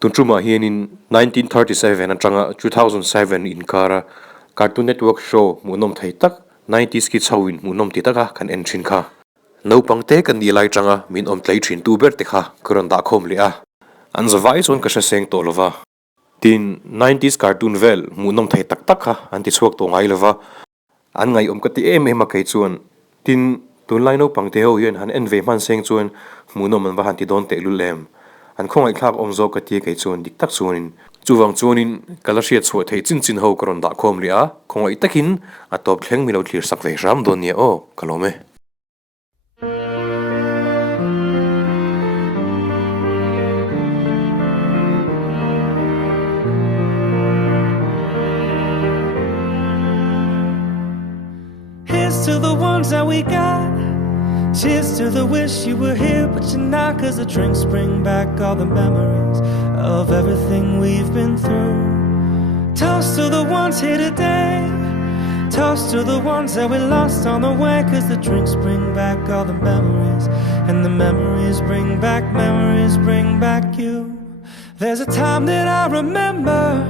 Tuntruma hian in 1937 atanga 2007 in kara Cartoon Network show munom thei tak 90's ki chawin munom ti taka kan entrin kha no pangte kan ni lai tanga min om tlai thin tu ber te kha kuran da khom lia an zawai chon ka seng to lova tin 90's cartoon vel munom thei tak tak kha an ti chuak to ngai lova an ngai om ka ti em a kai chuan tin tun lai no pangte ho yen han en ve man seng chuan munom an ba han ti don te lu lem an khong ai thlak om zo ka ti kai chuan dik tak chuanin chuwang chuanin kalashia chho thei chin chin ho karon da khom lia khong ai takin a top thleng milo thlir sak ve ram don nia o kalome Here's to the ones that we got. Cheers to the wish you were here, but you're not. 'Cause the drinks bring back all the memories of everything we've been through. Toast to the ones here today. Toast to the ones that we lost on the way. 'Cause the drinks bring back all the memories, and the memories bring back you. There's a time that I remember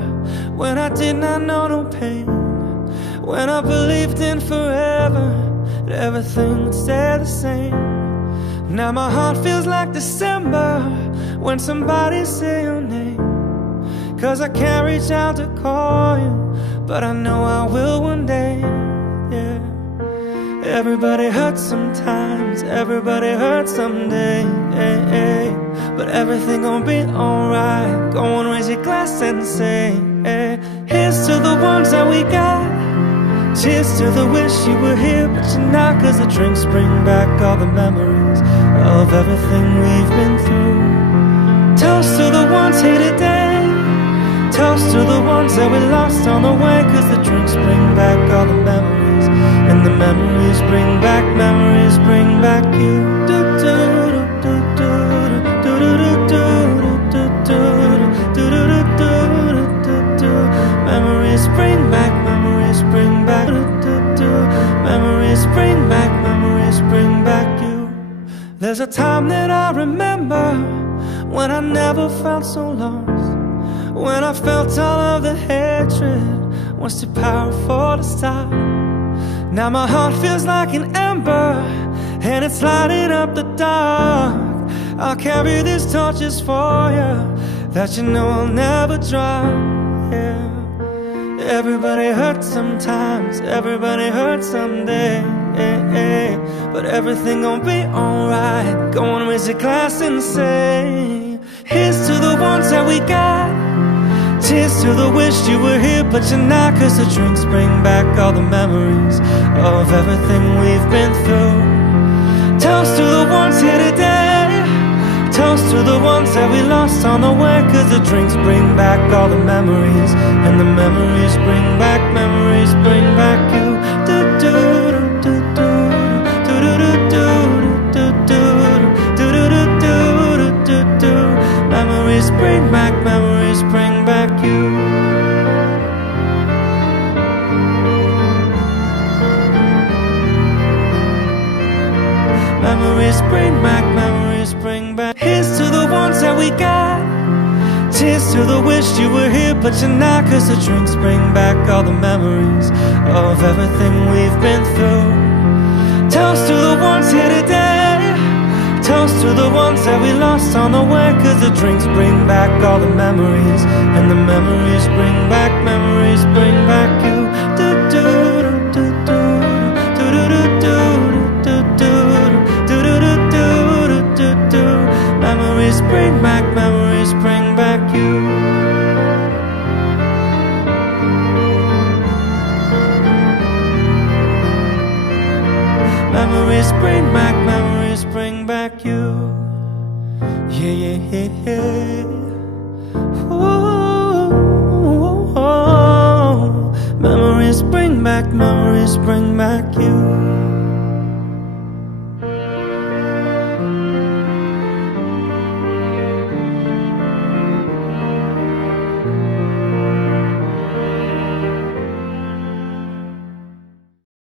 when I did not know no pain, when I believed in forever, that everything would stay the same. Now my heart feels like December when somebody say your name. 'Cause I can't reach out to call you, but I know I will one day, yeah. Everybody hurts sometimes, everybody hurts someday, hey, hey. But everything gon' be alright. Go on, raise your glass and say, hey. Here's to the ones that we got. Cheers to the wish you were here, but you're not. 'Cause the drinks bring back all the memories of everything we've been through. Toast to the ones here today. Toast to the ones that we lost on the way. 'Cause the drinks bring back all the memories, and the memories bring back you. Do do do do do do do do do do do do do. Memories bring back memories bring back you. There's a time that I remember when I never felt so lost, when I felt all of the hatred was too powerful to stop. Now my heart feels like an ember, and it's lighting up the dark. I'll carry these torches for you that you know I'll never drop, yeah. Everybody hurts sometimes, everybody hurts someday, hey, hey. But everything gon' be alright. Go on, raise your glass and say, here's to the ones that we got. Cheers to the wish you were here, but you're not. 'Cause the drinks bring back all the memories of everything we've been through. Toast to the ones here today. Toast to the ones that we lost on the way. 'Cause the drinks bring back all the memories, and the memories bring back you. Do do do do do do do do do do do do do do. Memories bring back you. Memories bring back. Here's to the ones that we got. Cheers to the wish you were here, but you're not. 'Cause the drinks bring back all the memories of everything we've been through. Toast to the ones here today. Toast to the ones that we lost on the way. 'Cause the drinks bring back all the memories, and the memories bring back